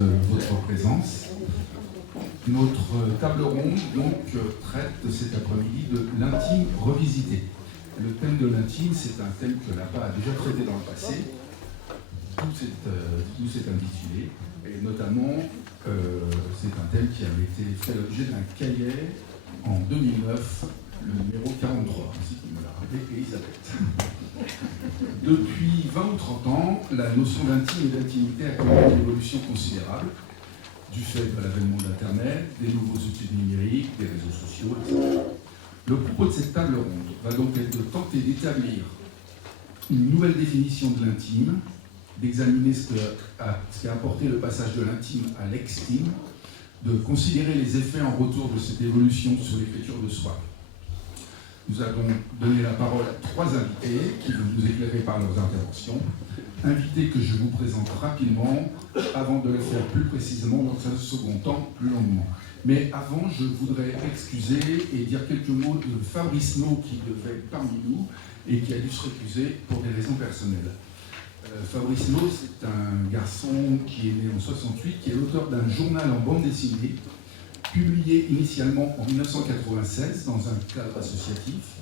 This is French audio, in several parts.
Votre présence. Notre table ronde donc traite cet après-midi de l'intime revisité. Le thème de l'intime, c'est un thème que l'APA a déjà traité dans le passé, d'où c'est intitulé, et notamment c'est un thème qui avait été fait l'objet d'un cahier en 2009, le numéro 43, ainsi que me l'a rappelé Elisabeth. Depuis 20 ou 30 ans, la notion d'intime et d'intimité a connu une évolution considérable, du fait de l'avènement d'Internet, des nouveaux outils numériques, des réseaux sociaux, etc. Le propos de cette table ronde va donc être de tenter d'établir une nouvelle définition de l'intime, d'examiner ce qu'a apporté le passage de l'intime à l'extime, de considérer les effets en retour de cette évolution sur l'écriture de soi. Nous allons donner la parole à 3 invités qui vont nous éclairer par leurs interventions. Invités que je vous présente rapidement avant de le faire plus précisément dans un second temps, plus longuement. Mais avant, je voudrais excuser et dire quelques mots de Fabrice No qui devait être parmi nous et qui a dû se récuser pour des raisons personnelles. Fabrice No, c'est un garçon qui est né en 68, qui est l'auteur d'un journal en bande dessinée, publié initialement en 1996 dans un cadre associatif,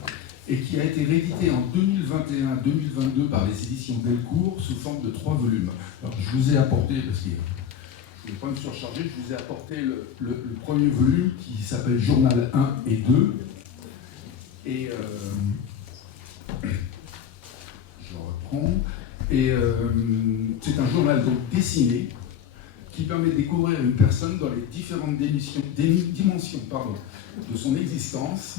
et qui a été réédité en 2021-2022 par les éditions Delcourt sous forme de 3 volumes. Alors, je vous ai apporté, parce que je ne voulais pas me surcharger, je vous ai apporté le premier volume qui s'appelle Journal 1 et 2. Et je reprends. Et c'est un journal donc dessiné qui permet de découvrir une personne dans les différentes dimensions de son existence,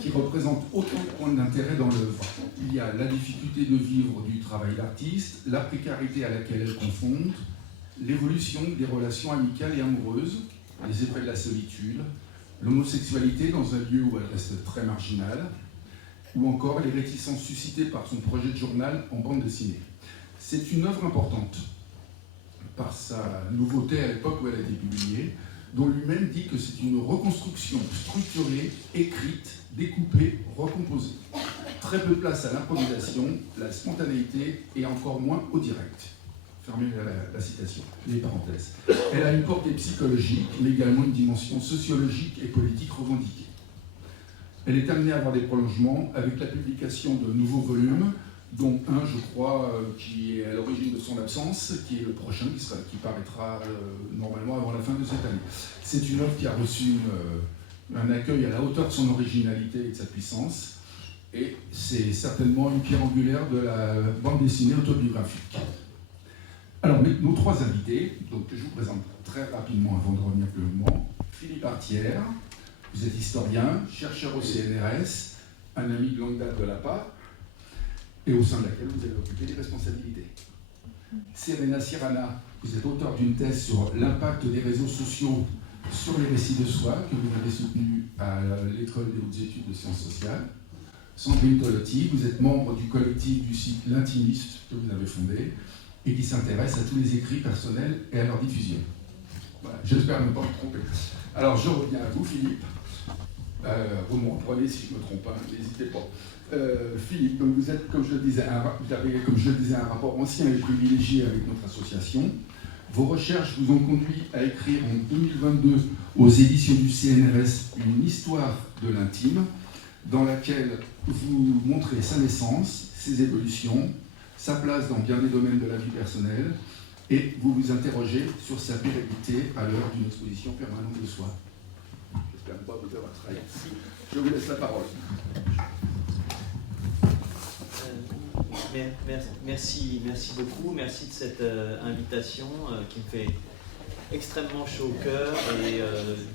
qui représente autant de points d'intérêt dans l'œuvre. Il y a la difficulté de vivre du travail d'artiste, la précarité à laquelle elle confronte, l'évolution des relations amicales et amoureuses, les effets de la solitude, l'homosexualité dans un lieu où elle reste très marginale, ou encore les réticences suscitées par son projet de journal en bande dessinée. C'est une œuvre importante par sa nouveauté à l'époque où elle a été publiée, dont lui-même dit que c'est une reconstruction structurée, écrite, découpée, recomposée. Très peu de place à l'improvisation, la spontanéité et encore moins au direct. Fermez la citation, les parenthèses. Elle a une portée psychologique, mais également une dimension sociologique et politique revendiquée. Elle est amenée à avoir des prolongements avec la publication de nouveaux volumes, dont un, je crois, qui est à l'origine de son absence, qui est le prochain, qui paraîtra normalement avant la fin de cette année. C'est une œuvre qui a reçu un accueil à la hauteur de son originalité et de sa puissance, et c'est certainement une pierre angulaire de la bande dessinée autobiographique. Alors, nos 3 invités, donc, que je vous présente très rapidement avant de revenir plus longuement. Philippe Artière, vous êtes historien, chercheur au CNRS, un ami de longue date de l'APA, et au sein de laquelle vous avez occupé des responsabilités. Serena Sirana, vous êtes auteur d'une thèse sur l'impact des réseaux sociaux sur les récits de soi, que vous avez soutenu à l'École des hautes études de sciences sociales. Sandrine Tolotti, vous êtes membre du collectif du site L'Intimiste que vous avez fondé, et qui s'intéresse à tous les écrits personnels et à leur diffusion. Voilà, j'espère ne pas me tromper. Alors, je reviens à vous, Philippe. Vous me reprenez si je ne me trompe pas, n'hésitez pas. Philippe, donc vous êtes, comme je le disais, un rapport ancien et privilégié avec notre association. Vos recherches vous ont conduit à écrire en 2022 aux éditions du CNRS une histoire de l'intime, dans laquelle vous montrez sa naissance, ses évolutions, sa place dans bien des domaines de la vie personnelle, et vous vous interrogez sur sa pérennité à l'heure d'une exposition permanente de soi. J'espère ne pas vous faire votre avis. Je vous laisse la parole. Merci beaucoup, merci de cette invitation qui me fait extrêmement chaud au cœur et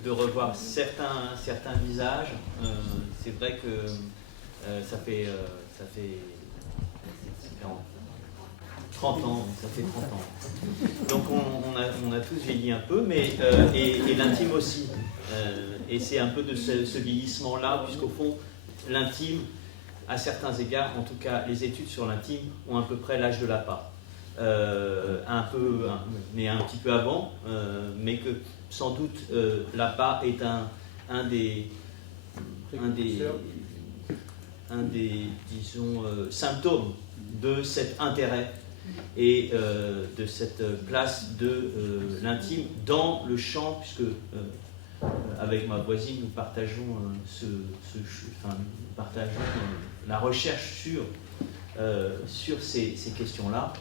de revoir certains visages. C'est vrai que ça fait 30 ans, ça fait 30 ans. Donc on a tous vieilli un peu, mais et l'intime aussi. Et c'est un peu de ce vieillissement-là, puisqu'au fond, l'intime, à certains égards, en tout cas, les études sur l'intime ont à peu près l'âge de l'APA. Mais un petit peu avant, mais que sans doute l'APA est disons, symptômes de cet intérêt et de cette place de l'intime dans le champ, puisque avec ma voisine nous partageons, la recherche sur ces questions-là.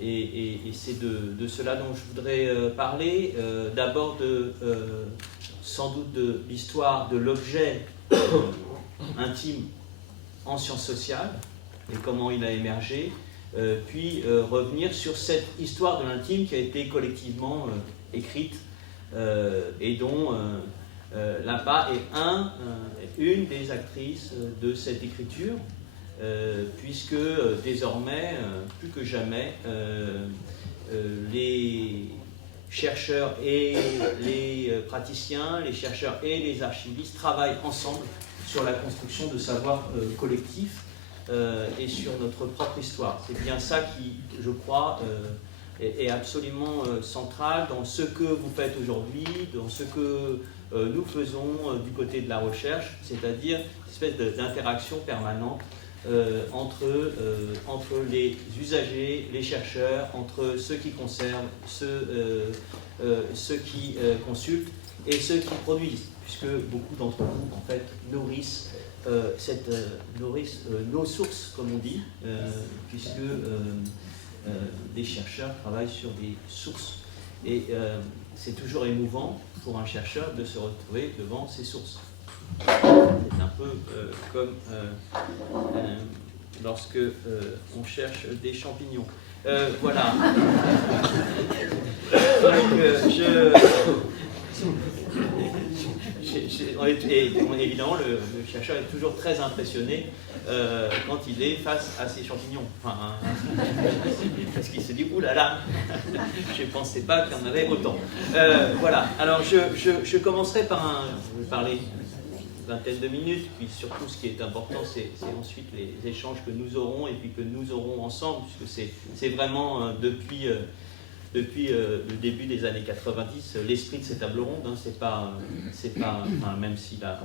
Et c'est de cela dont je voudrais parler. D'abord, sans doute de l'histoire de l'objet intime en sciences sociales et comment il a émergé, puis revenir sur cette histoire de l'intime qui a été collectivement écrite et dont Lappa est une des actrices de cette écriture, puisque désormais, plus que jamais, les chercheurs et les praticiens, les chercheurs et les archivistes travaillent ensemble sur la construction de savoirs collectifs et sur notre propre histoire. C'est bien ça qui, je crois, est absolument central dans ce que vous faites aujourd'hui, dans ce que nous faisons du côté de la recherche, c'est-à-dire une espèce d'interaction permanente entre les usagers, les chercheurs, entre ceux qui conservent, ceux qui consultent et ceux qui produisent, puisque beaucoup d'entre vous en fait nourrissent nos sources, comme on dit, puisque des chercheurs travaillent sur des sources. Et c'est toujours émouvant pour un chercheur de se retrouver devant ses sources. C'est un peu comme lorsque on cherche des champignons. Voilà. Donc, évidemment, le chercheur est toujours très impressionné quand il est face à ces champignons. Enfin, parce qu'il se dit, oulala, je ne pensais pas qu'il y en avait autant. Voilà, alors je commencerai par je vais parler une vingtaine de minutes, puis surtout ce qui est important, c'est ensuite les échanges que nous aurons et puis que nous aurons ensemble, puisque c'est vraiment depuis le début des années 90, l'esprit de ces tables rondes, hein, c'est pas enfin, même si là,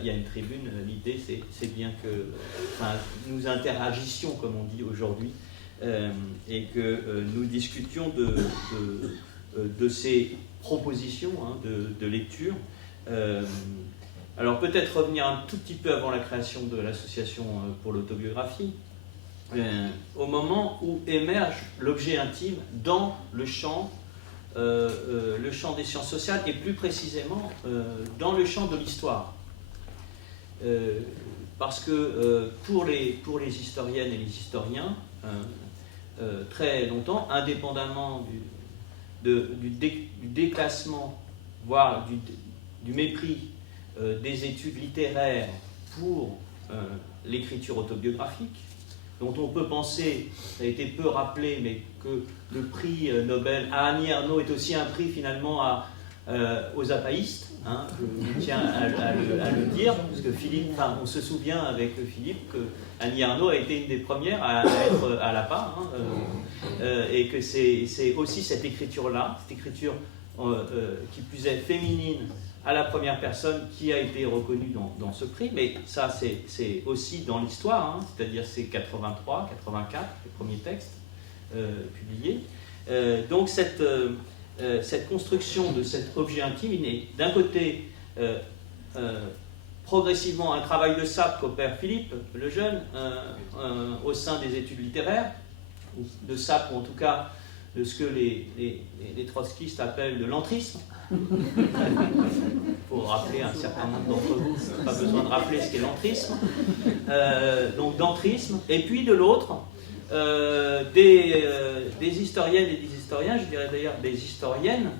il y a une tribune, l'idée c'est bien que nous interagissions, comme on dit aujourd'hui, et que nous discutions de ces propositions de lecture. Alors peut-être revenir un tout petit peu avant la création de l'association pour l'autobiographie, au moment où émerge l'objet intime dans le champ des sciences sociales et plus précisément dans le champ de l'histoire. Parce que pour les historiennes et les historiens, très longtemps, indépendamment du déclassement, voire du mépris des études littéraires pour l'écriture autobiographique, dont on peut penser, ça a été peu rappelé, mais que le prix Nobel à Annie Ernaux est aussi un prix finalement aux apaïstes, hein, je tiens à le dire, parce que Philippe, on se souvient avec Philippe que Annie Ernaux a été une des premières à être à Lappa, et que c'est aussi cette écriture-là, cette écriture qui plus est féminine, à la première personne qui a été reconnue dans ce prix, mais ça c'est aussi dans l'histoire, hein, c'est-à-dire c'est 83, 84, les premiers textes publiés. Donc cette construction de cet objet intime, il est d'un côté progressivement un travail de sape qu'opère Philippe, le jeune, au sein des études littéraires, ou de sape, ou en tout cas de ce que les trotskistes appellent de l'entrisme. Pour rappeler un certain nombre d'entre vous, pas besoin de rappeler ce qu'est l'entrisme. Donc d'entrisme, et puis de l'autre, des historiennes et des historiens, je dirais d'ailleurs des historiennes,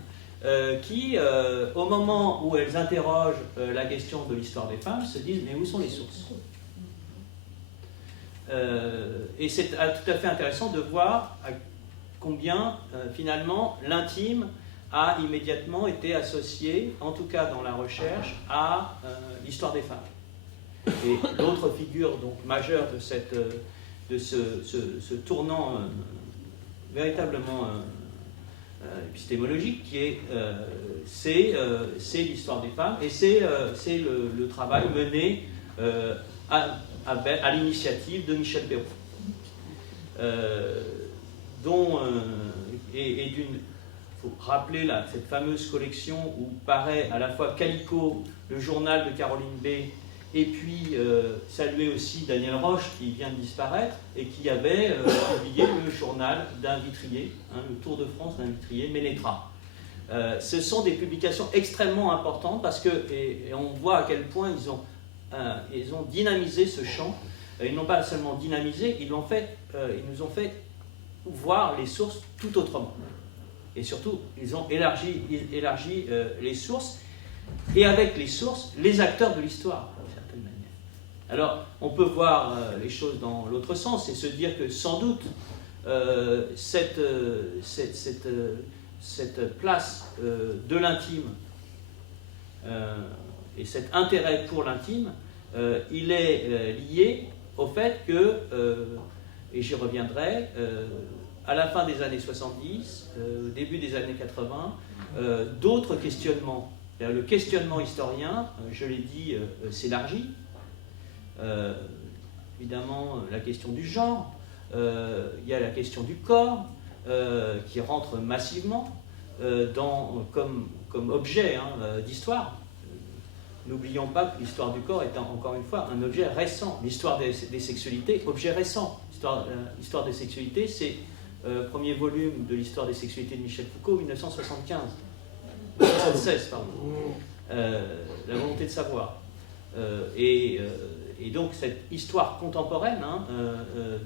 qui, au moment où elles interrogent la question de l'histoire des femmes, se disent mais où sont les sources ? Et c'est tout à fait intéressant de voir à combien finalement l'intime a immédiatement été associé, en tout cas dans la recherche, à l'histoire des femmes. Et l'autre figure donc majeure de ce tournant véritablement épistémologique, qui est c'est l'histoire des femmes et c'est le travail mené à l'initiative de Michel Perrault. Il faut rappeler cette fameuse collection où paraît à la fois Calicot, le journal de Caroline B, et puis saluer aussi Daniel Roche qui vient de disparaître et qui avait publié le journal d'un vitrier, le Tour de France d'un vitrier, Ménétra. Ce sont des publications extrêmement importantes parce que, et on voit à quel point ils ont dynamisé ce champ. Ils n'ont pas seulement dynamisé, ils nous ont fait voir les sources tout autrement. Et surtout, ils ont élargi les sources, et avec les sources, les acteurs de l'histoire, d'une certaine manière. Alors, on peut voir les choses dans l'autre sens et se dire que sans doute, cette place de l'intime et cet intérêt pour l'intime, il est lié au fait que, et j'y reviendrai, à la fin des années 70, au début des années 80, d'autres questionnements, le questionnement historien, je l'ai dit, s'élargit. Évidemment, la question du genre, il y a la question du corps, qui rentre massivement comme objet d'histoire. N'oublions pas que l'histoire du corps est encore une fois un objet récent. L'histoire des sexualités, objet récent. L'histoire des sexualités, c'est premier volume de l'histoire des sexualités de Michel Foucault, 1976, pardon. La volonté de savoir. Et donc cette histoire contemporaine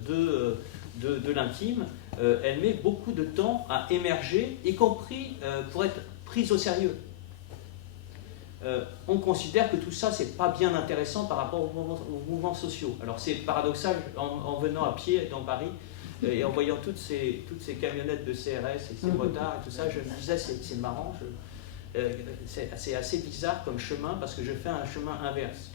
de l'intime, elle met beaucoup de temps à émerger, y compris pour être prise au sérieux. On considère que tout ça, c'est pas bien intéressant par rapport aux mouvements sociaux. Alors c'est paradoxal, en venant à pied dans Paris, et en voyant toutes ces camionnettes de CRS et ces motards et tout ça, je me disais, c'est marrant, c'est assez bizarre comme chemin, parce que je fais un chemin inverse.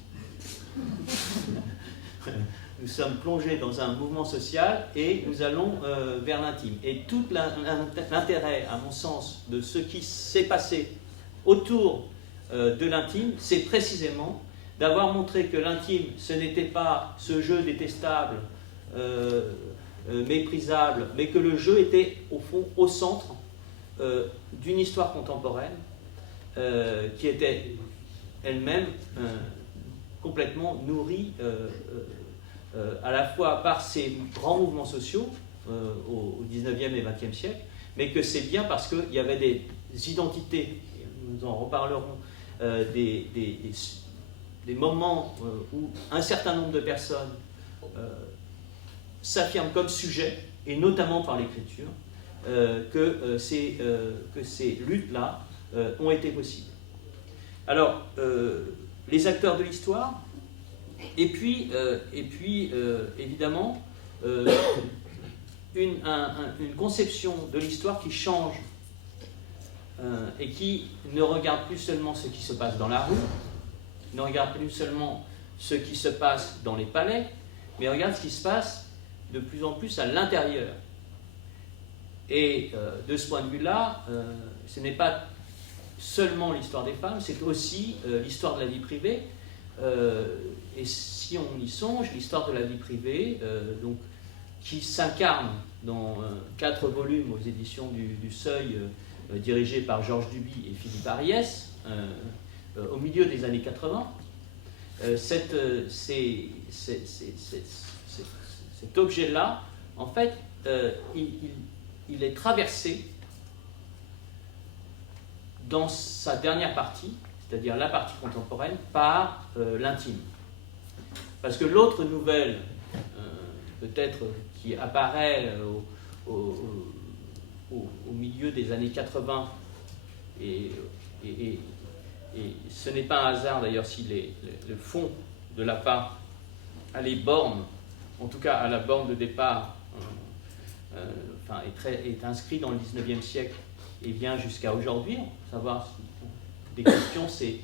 Nous sommes plongés dans un mouvement social et nous allons vers l'intime. Et tout l'intérêt, à mon sens, de ce qui s'est passé autour de l'intime, c'est précisément d'avoir montré que l'intime, ce n'était pas ce jeu détestable, méprisable, mais que le jeu était au fond au centre d'une histoire contemporaine qui était elle-même complètement nourrie à la fois par ces grands mouvements sociaux au 19e et 20e siècle, mais que c'est bien parce qu'il y avait des identités, nous en reparlerons, des moments où un certain nombre de personnes s'affirment comme sujets, et notamment par l'écriture, que ces luttes-là ont été possibles. Alors, les acteurs de l'histoire, et puis évidemment, une conception de l'histoire qui change et qui ne regarde plus seulement ce qui se passe dans la rue, ne regarde plus seulement ce qui se passe dans les palais, mais regarde ce qui se passe de plus en plus à l'intérieur. Et de ce point de vue-là, ce n'est pas seulement l'histoire des femmes, c'est aussi l'histoire de la vie privée. Et si on y songe, l'histoire de la vie privée, donc, qui s'incarne dans 4 volumes aux éditions du Seuil, dirigés par Georges Duby et Philippe Ariès, au milieu des années 80, cet objet-là, en fait, il est traversé dans sa dernière partie, c'est-à-dire la partie contemporaine, par l'intime. Parce que l'autre nouvelle, peut-être qui apparaît au milieu des années 80, et ce n'est pas un hasard d'ailleurs si le fond de la part à les bornes, en tout cas à la borne de départ, est inscrit dans le 19e siècle et vient jusqu'à aujourd'hui. Savoir des questions, c'est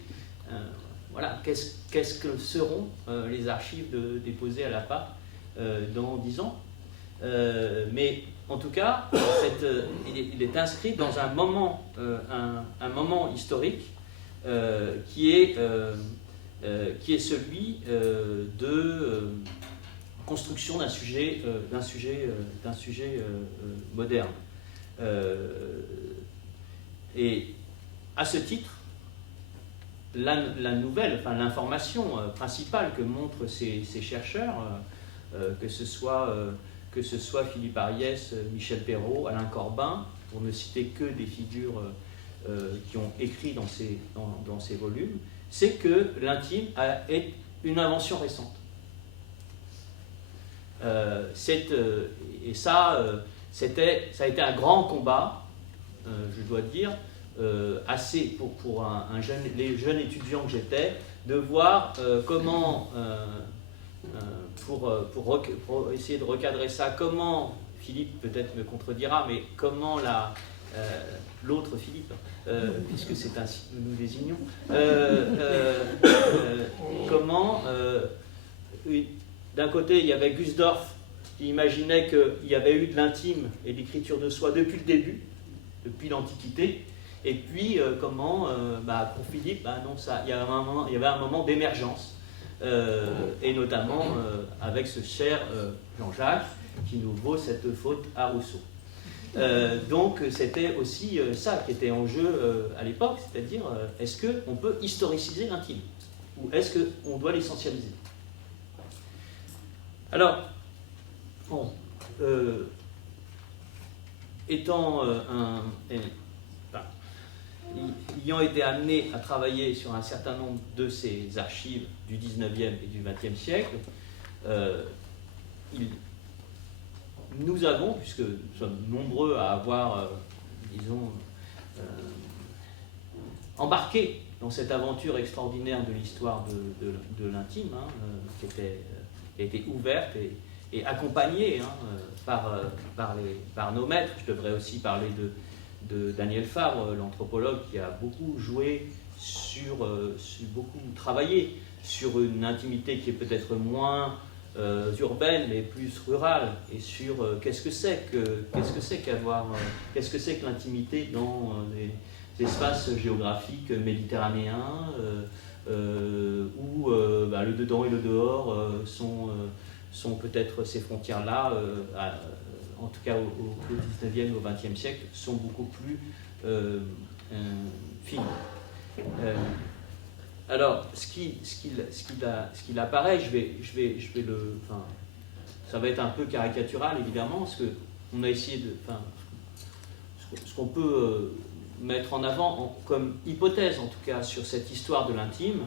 voilà, qu'est-ce que seront les archives déposées à la PA dans 10 ans, mais en tout cas, il est inscrit dans un moment historique qui est celui de construction d'un sujet moderne. Et à ce titre, la nouvelle, enfin l'information principale que montrent ces chercheurs, que ce soit Philippe Ariès, Michel Perrault, Alain Corbin, pour ne citer que des figures qui ont écrit dans ces volumes, c'est que l'intime est une invention récente. Et ça a été un grand combat, je dois dire, assez pour les jeunes étudiants que j'étais, de voir comment, pour essayer de recadrer ça, comment, Philippe peut-être me contredira, mais comment l'autre Philippe, puisque c'est ainsi que nous nous désignons, comment, d'un côté, il y avait Gusdorff qui imaginait qu'il y avait eu de l'intime et de l'écriture de soi depuis le début, depuis l'Antiquité, et puis comment, pour Philippe, non, il y avait un moment d'émergence, et notamment avec ce cher Jean-Jacques qui nous vaut cette faute à Rousseau. Donc c'était aussi ça qui était en jeu à l'époque, c'est-à-dire est-ce qu'on peut historiciser l'intime ou est-ce qu'on doit l'essentialiser? Alors, bon, ayant été amené à travailler sur un certain nombre de ces archives du 19e et du 20e siècle, nous avons, puisque nous sommes nombreux à avoir, embarqué dans cette aventure extraordinaire de l'histoire de l'intime, qui a été ouverte et accompagnée par nos maîtres. Je devrais aussi parler de Daniel Fabre, l'anthropologue qui a beaucoup joué beaucoup travaillé sur une intimité qui est peut-être moins urbaine mais plus rurale, et sur qu'est-ce que c'est que l'intimité dans des espaces géographiques méditerranéens où le dedans et le dehors sont peut-être ces frontières-là, en tout cas au 19e et au 20e siècle, sont beaucoup plus fines. Alors, ce qu'il apparaît, ça va être un peu caricatural évidemment, parce qu'on a essayé ce qu'on peut mettre en avant comme hypothèse, en tout cas, sur cette histoire de l'intime,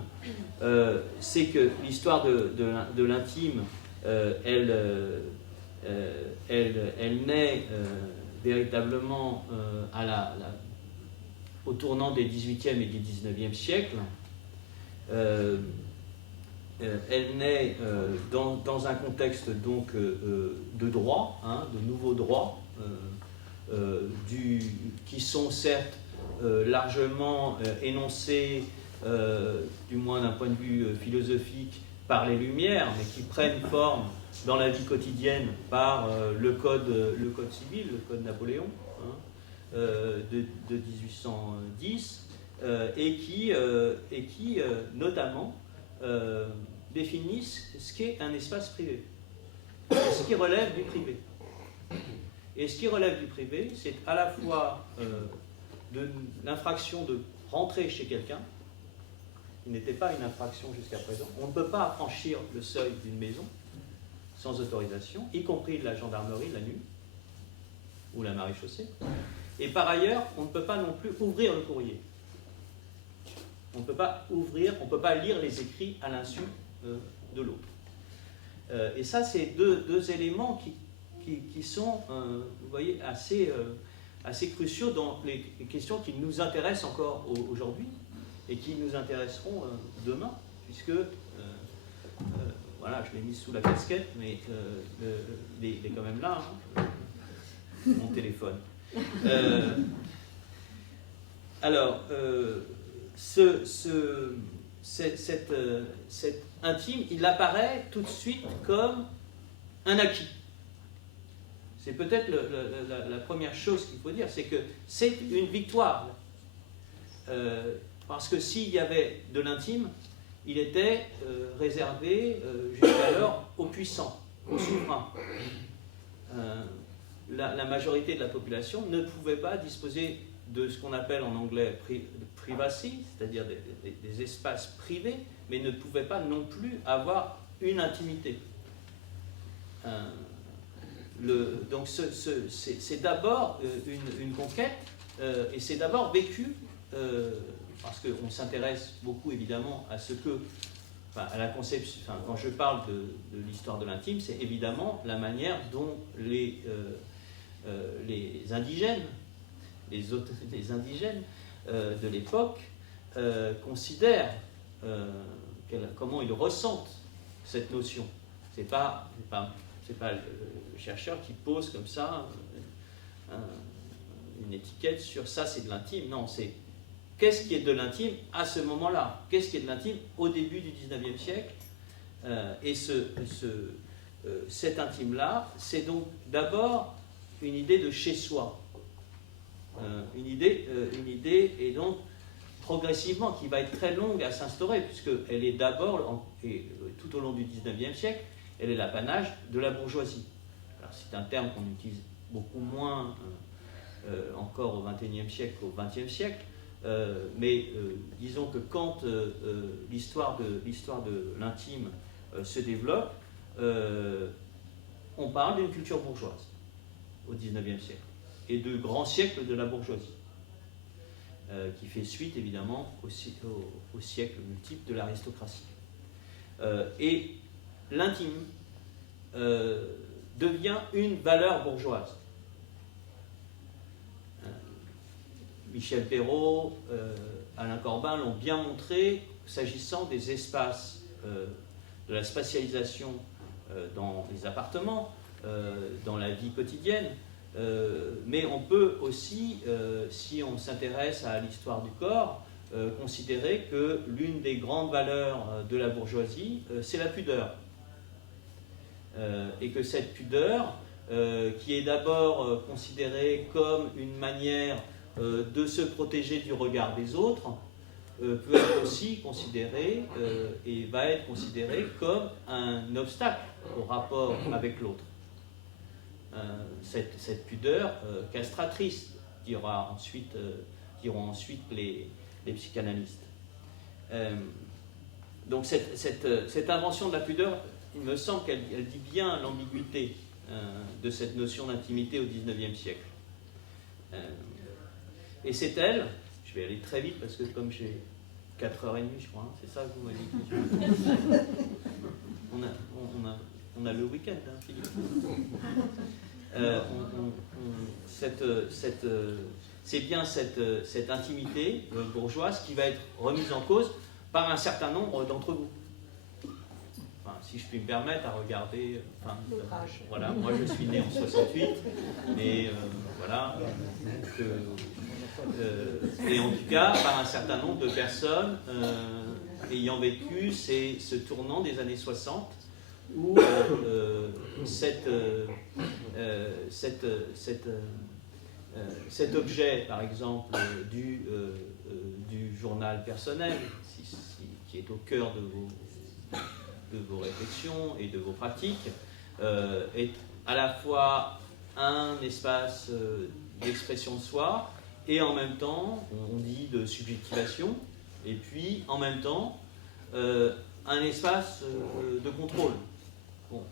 c'est que l'histoire de l'intime, elle naît véritablement au tournant des 18e et des 19e siècles. Elle naît dans un contexte donc de droit, de nouveaux droits, qui sont certes largement énoncés, du moins d'un point de vue philosophique, par les Lumières, mais qui prennent forme dans la vie quotidienne par le code civil, le code Napoléon de 1810, et qui notamment définissent ce qu'est un espace privé, ce qui relève du privé. Et ce qui relève du privé, c'est à la fois de l'infraction de rentrer chez quelqu'un, qui n'était pas une infraction jusqu'à présent. On ne peut pas franchir le seuil d'une maison sans autorisation, y compris de la gendarmerie la nuit, ou la maréchaussée. Et par ailleurs, on ne peut pas non plus ouvrir le courrier. On ne peut pas lire les écrits à l'insu de l'autre. Et ça, c'est deux éléments qui sont, vous voyez, assez cruciaux dans les questions qui nous intéressent encore aujourd'hui et qui nous intéresseront demain, puisque, voilà, je l'ai mis sous la casquette, mais il est quand même là, mon téléphone. Alors, cet intime, il apparaît tout de suite comme un acquis. C'est peut-être la première chose qu'il faut dire, c'est que c'est une victoire. Parce que s'il y avait de l'intime, il était réservé jusqu'alors aux puissants, aux souverains. La majorité de la population ne pouvait pas disposer de ce qu'on appelle en anglais privacy, c'est-à-dire des espaces privés, mais ne pouvait pas non plus avoir une intimité. Donc c'est d'abord une conquête, et c'est d'abord vécu, parce qu'on s'intéresse beaucoup évidemment à ce que, à la conception, quand je parle de l'histoire de l'intime, c'est évidemment la manière dont les indigènes, les indigènes de l'époque considèrent, comment ils ressentent cette notion. C'est pas le chercheur qui pose comme ça une étiquette sur ça, c'est de l'intime. Non, c'est qu'est-ce qui est de l'intime à ce moment-là? Qu'est-ce qui est de l'intime au début du 19e siècle? Et cet intime-là, c'est donc d'abord une idée de chez-soi. Une idée et donc progressivement qui va être très longue à s'instaurer, puisqu'elle est d'abord, et tout au long du 19e siècle, elle est l'apanage de la bourgeoisie. Alors c'est un terme qu'on utilise beaucoup moins encore au XXIe siècle qu'au XXe siècle, mais disons que quand l'histoire de l'intime se développe, on parle d'une culture bourgeoise au XIXe siècle, et de grands siècles de la bourgeoisie, qui fait suite évidemment au siècle multiple de l'aristocratie. Et l'intime devient une valeur bourgeoise. Michel Perrault, Alain Corbin l'ont bien montré s'agissant des espaces, de la spatialisation dans les appartements, dans la vie quotidienne, mais on peut aussi, si on s'intéresse à l'histoire du corps, considérer que l'une des grandes valeurs de la bourgeoisie, c'est la pudeur. Et que cette pudeur, qui est d'abord considérée comme une manière de se protéger du regard des autres, peut être aussi considérée et va être considérée comme un obstacle au rapport avec l'autre. Cette pudeur castratrice, diront ensuite les psychanalystes. Donc cette invention de la pudeur, il me semble qu'elle dit bien l'ambiguïté de cette notion d'intimité au XIXe siècle. Et c'est elle, je vais aller très vite parce que comme j'ai 4h30 je crois, c'est ça que vous m'avez dit. On a le week-end, hein, Philippe. C'est bien cette intimité bourgeoise qui va être remise en cause par un certain nombre d'entre vous. Enfin, si je puis me permettre à regarder, voilà, moi je suis né en 68, mais voilà, et en tout cas par un certain nombre de personnes ayant vécu ce tournant des années 60, où cet objet, par exemple, du journal personnel, qui est au cœur de vos réflexions et de vos pratiques, est à la fois un espace d'expression de soi, et en même temps, on dit de subjectivation, et puis en même temps, un espace de contrôle. Bon,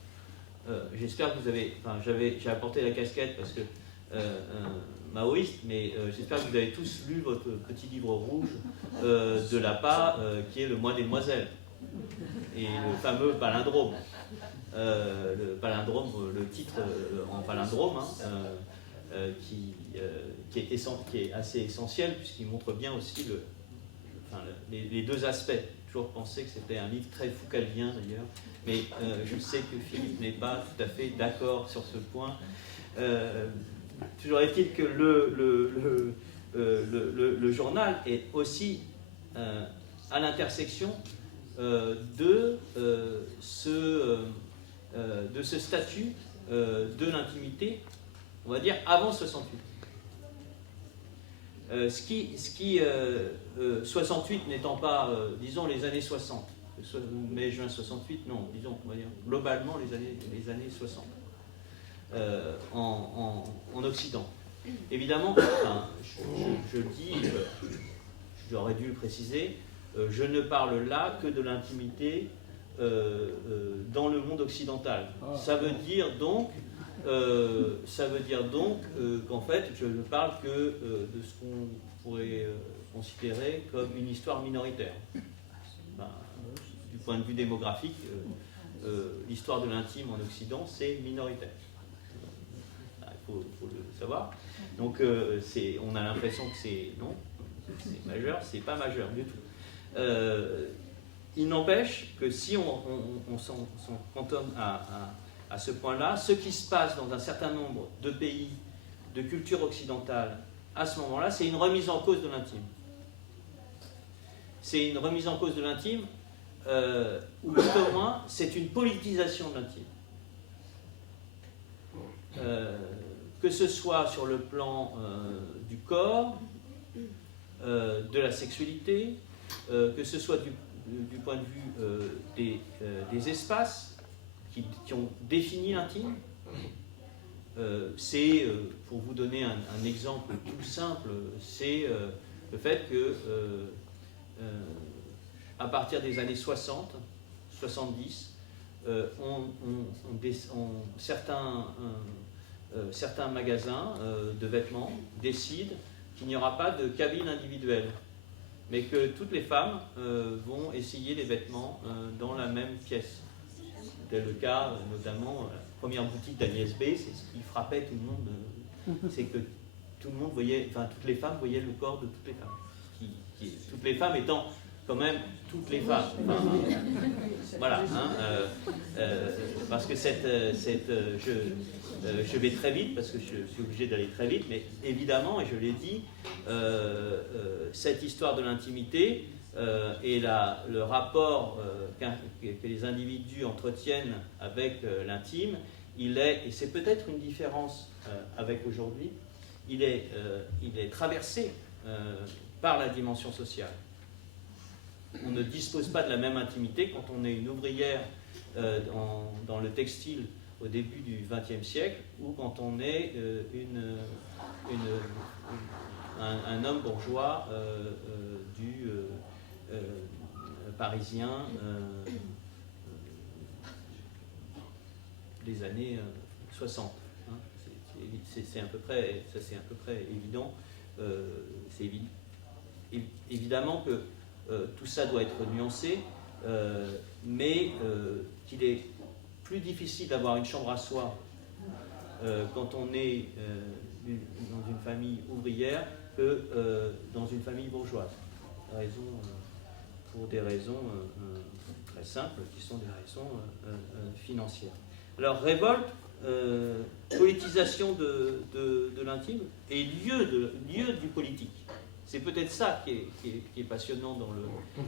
j'espère que vous avez... Enfin, j'ai apporté la casquette parce que maoïste, mais j'espère que vous avez tous lu votre petit livre rouge de Lapa, qui est Le Mois des Demoiselles, et le fameux palindrome. Le palindrome, le titre en palindrome, qui est assez essentiel, puisqu'il montre bien aussi les deux aspects. J'ai toujours pensé que c'était un livre très foucaldien d'ailleurs, mais je sais que Philippe n'est pas tout à fait d'accord sur ce point. Toujours est-il que le journal est aussi à l'intersection de ce statut de l'intimité on va dire avant 68. 68 n'étant pas, disons, les années 60, mai-juin 68, non, disons, on va dire, globalement les années 60, en Occident. Évidemment, enfin, je le dis, j'aurais dû le préciser, je ne parle là que de l'intimité dans le monde occidental. Ça veut dire donc qu'en fait, je ne parle que de ce qu'on pourrait considérer comme une histoire minoritaire. Ben, du point de vue démographique, l'histoire de l'intime en Occident, c'est minoritaire. Il faut le savoir. Donc, on a l'impression que c'est majeur, c'est pas majeur du tout. Il n'empêche que si on s'en cantonne à ce point-là, ce qui se passe dans un certain nombre de pays, de culture occidentale, à ce moment-là, c'est une remise en cause de l'intime. C'est une remise en cause de l'intime, ou tout au moins, c'est une politisation de l'intime. Que ce soit sur le plan du corps, de la sexualité, que ce soit du point de vue des espaces qui ont défini l'intime. C'est, pour vous donner un exemple tout simple, c'est le fait que à partir des années 60, 70, certains magasins de vêtements décident qu'il n'y aura pas de cabine individuelle, mais que toutes les femmes vont essayer les vêtements dans la même pièce. C'était le cas, notamment, la première boutique d'Agnès B, c'est ce qui frappait tout le monde, c'est que tout le monde voyait, enfin toutes les femmes voyaient le corps de toutes les femmes. Toutes les femmes étant quand même toutes les femmes. Enfin, voilà, parce que je vais très vite, parce que je suis obligé d'aller très vite, mais évidemment, et je l'ai dit, cette histoire de l'intimité et le rapport que les individus entretiennent avec l'intime, et c'est peut-être une différence avec aujourd'hui, il est traversé par la dimension sociale. On ne dispose pas de la même intimité quand on est une ouvrière dans le textile au début du XXe siècle ou quand on est un homme bourgeois parisien des années 60. Hein. C'est à peu près évident. C'est évidemment que tout ça doit être nuancé, mais qu'il est plus difficile d'avoir une chambre à soi quand on est dans une famille ouvrière que dans une famille bourgeoise. Pour des raisons très simples, qui sont des raisons financières. Alors, révolte, politisation de l'intime et lieu du politique. C'est peut-être ça qui est passionnant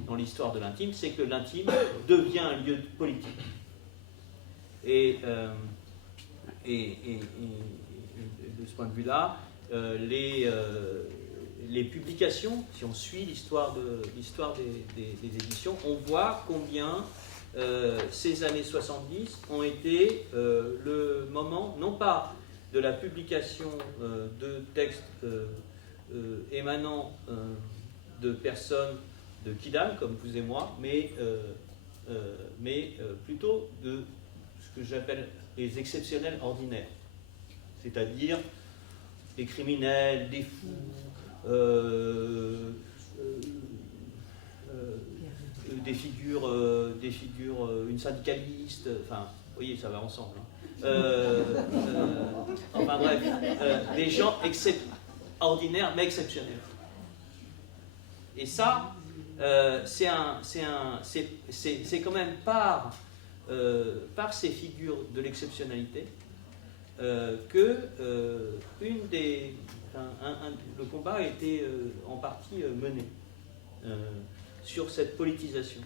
dans l'histoire de l'intime, c'est que l'intime devient un lieu politique. Et de ce point de vue-là, les publications, si on suit l'histoire des éditions, on voit combien ces années 70 ont été le moment, non pas de la publication de textes émanant de personnes de Kidam, comme vous et moi, mais plutôt de ce que j'appelle les exceptionnels ordinaires, c'est-à-dire des criminels, des fous, des figures, une syndicaliste, enfin, vous voyez, ça va ensemble. Enfin bref, des gens ordinaires mais exceptionnels. Et ça, c'est quand même par ces figures de l'exceptionnalité que le combat a été en partie mené sur cette politisation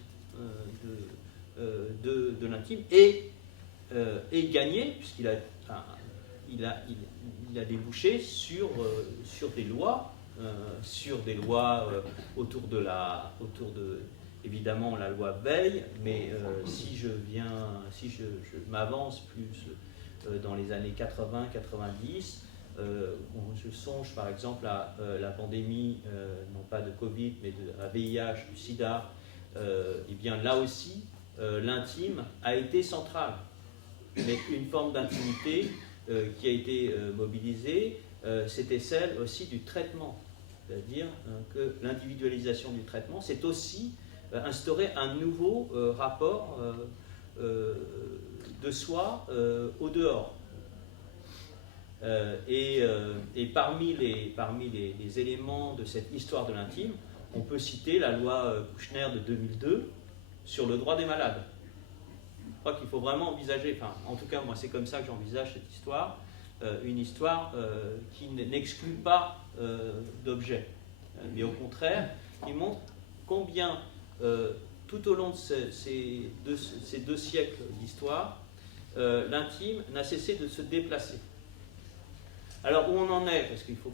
de l'intime et gagné, puisqu'il il a débouché sur des lois, autour de évidemment la loi Veil, mais si je m'avance plus dans les années 80-90, je songe par exemple à la pandémie, non pas de Covid, mais de la VIH, du sida, et bien là aussi, l'intime a été central. Mais une forme d'intimité qui a été mobilisée, c'était celle aussi du traitement. C'est-à-dire que l'individualisation du traitement, c'est aussi instaurer un nouveau rapport de soi au dehors. Et parmi les éléments de cette histoire de l'intime, on peut citer la loi Kouchner de 2002 sur le droit des malades. Je crois qu'il faut vraiment envisager, enfin, en tout cas moi c'est comme ça que j'envisage cette histoire, une histoire qui n'exclut pas d'objet, mais au contraire qui montre combien tout au long de ces deux siècles d'histoire, l'intime n'a cessé de se déplacer. Alors où on en est, parce qu'il faut,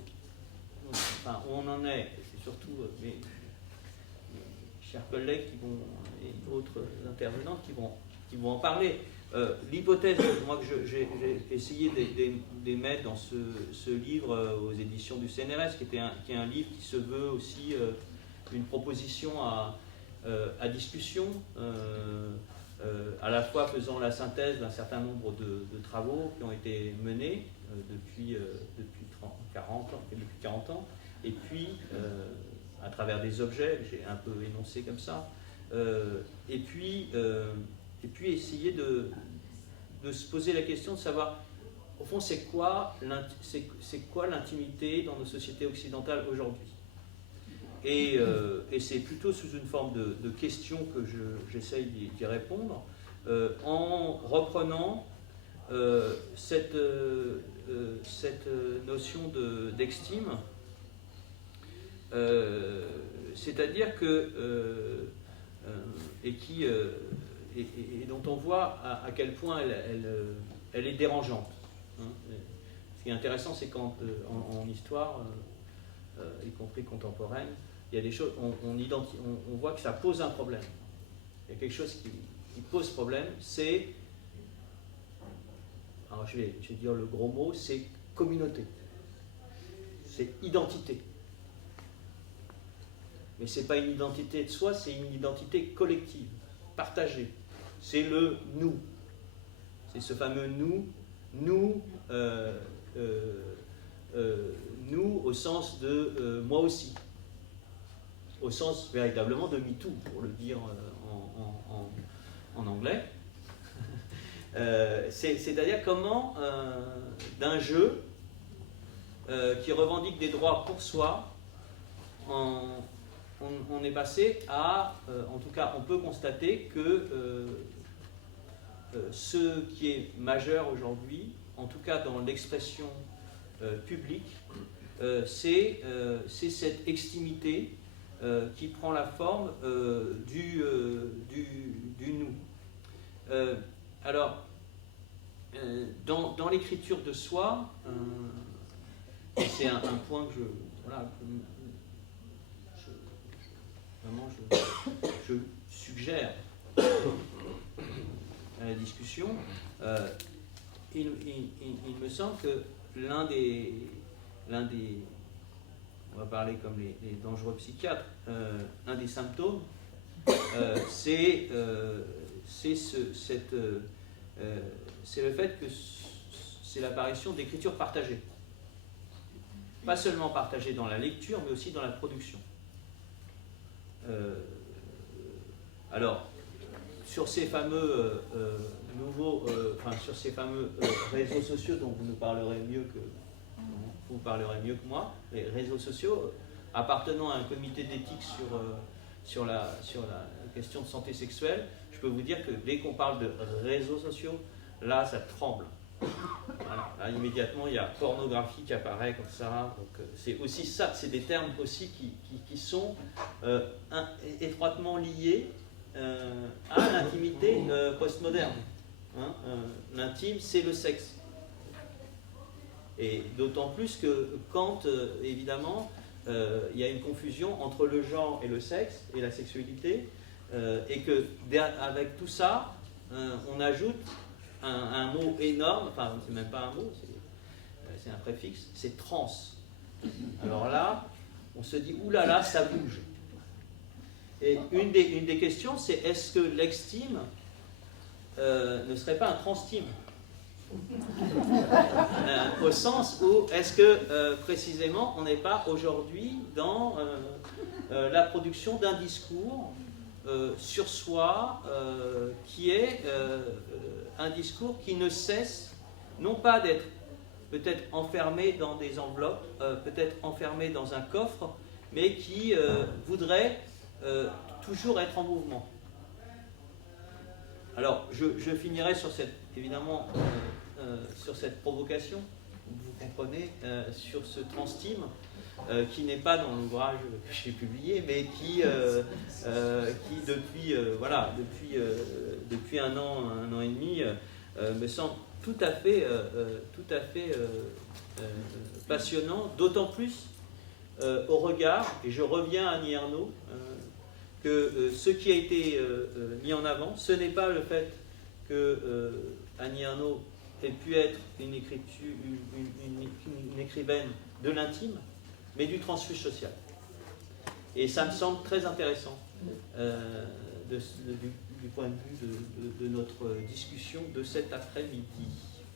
enfin où on en est, c'est surtout mes chers collègues et autres intervenants qui vont en parler. L'hypothèse, moi que j'ai essayé d'émettre dans ce livre aux éditions du CNRS, qui est un livre qui se veut aussi une proposition à discussion, à la fois faisant la synthèse d'un certain nombre de travaux qui ont été menés depuis 40 ans, et puis à travers des objets, j'ai un peu énoncé comme ça, et puis essayer de se poser la question de savoir, au fond, c'est quoi l'intimité dans nos sociétés occidentales aujourd'hui. Et c'est plutôt sous une forme de question que j'essaye d'y répondre, en reprenant cette notion d'estime, c'est-à-dire que et dont on voit à quel point elle est dérangeante. Hein. Ce qui est intéressant, c'est quand en histoire, y compris contemporaine, il y a des choses, on voit que ça pose un problème. Il y a quelque chose qui pose problème, c'est, alors je vais dire le gros mot, c'est communauté, c'est identité. Mais ce n'est pas une identité de soi, c'est une identité collective, partagée. C'est le nous. C'est ce fameux nous au sens de moi aussi. Au sens véritablement de MeToo, pour le dire en anglais. C'est-à-dire comment, d'un jeu qui revendique des droits pour soi, on est passé à, en tout cas, on peut constater que ce qui est majeur aujourd'hui, en tout cas dans l'expression publique, c'est cette extimité qui prend la forme du nous. Alors, dans l'écriture de soi, c'est un point que je suggère à la discussion. Il me semble que l'un des on va parler comme les dangereux psychiatres, un des symptômes, c'est le fait que c'est l'apparition d'écriture partagée. Pas seulement partagée dans la lecture, mais aussi dans la production. Alors, sur ces fameux sur ces fameux réseaux sociaux dont vous parlerez mieux que moi, les réseaux sociaux appartenant à un comité d'éthique sur la question de santé sexuelle, je peux vous dire que dès qu'on parle de réseaux sociaux, là ça tremble. Voilà. Là, immédiatement il y a pornographie qui apparaît comme ça, donc c'est aussi ça, c'est des termes aussi qui sont étroitement liés à l'intimité postmoderne. Hein, l'intime, c'est le sexe. Et d'autant plus que quand, évidemment, il y a une confusion entre le genre et le sexe et la sexualité, et que avec tout ça, on ajoute un mot énorme, enfin c'est même pas un mot, c'est un préfixe, c'est trans. Alors là, on se dit, oulala, ça bouge. Et une des questions, c'est est-ce que l'extime ne serait pas un transtime? Au sens où, est-ce que précisément, on n'est pas aujourd'hui dans la production d'un discours sur soi qui est un discours qui ne cesse, non pas d'être peut-être enfermé dans des enveloppes, peut-être enfermé dans un coffre, mais qui voudrait toujours être en mouvement. Alors, je finirai sur cette, évidemment, sur cette provocation, vous comprenez, sur ce transtime, qui n'est pas dans l'ouvrage que j'ai publié, mais qui depuis, voilà, depuis un an et demi, me semble tout à fait passionnant, d'autant plus au regard, et je reviens à Annie Ernaux, que ce qui a été mis en avant, ce n'est pas le fait que Annie Ernaux ait pu être une écrivaine de l'intime, mais du transfuge social. Et ça me semble très intéressant du point de vue de notre discussion de cet après-midi.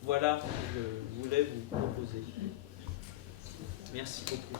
Voilà ce que je voulais vous proposer. Merci beaucoup.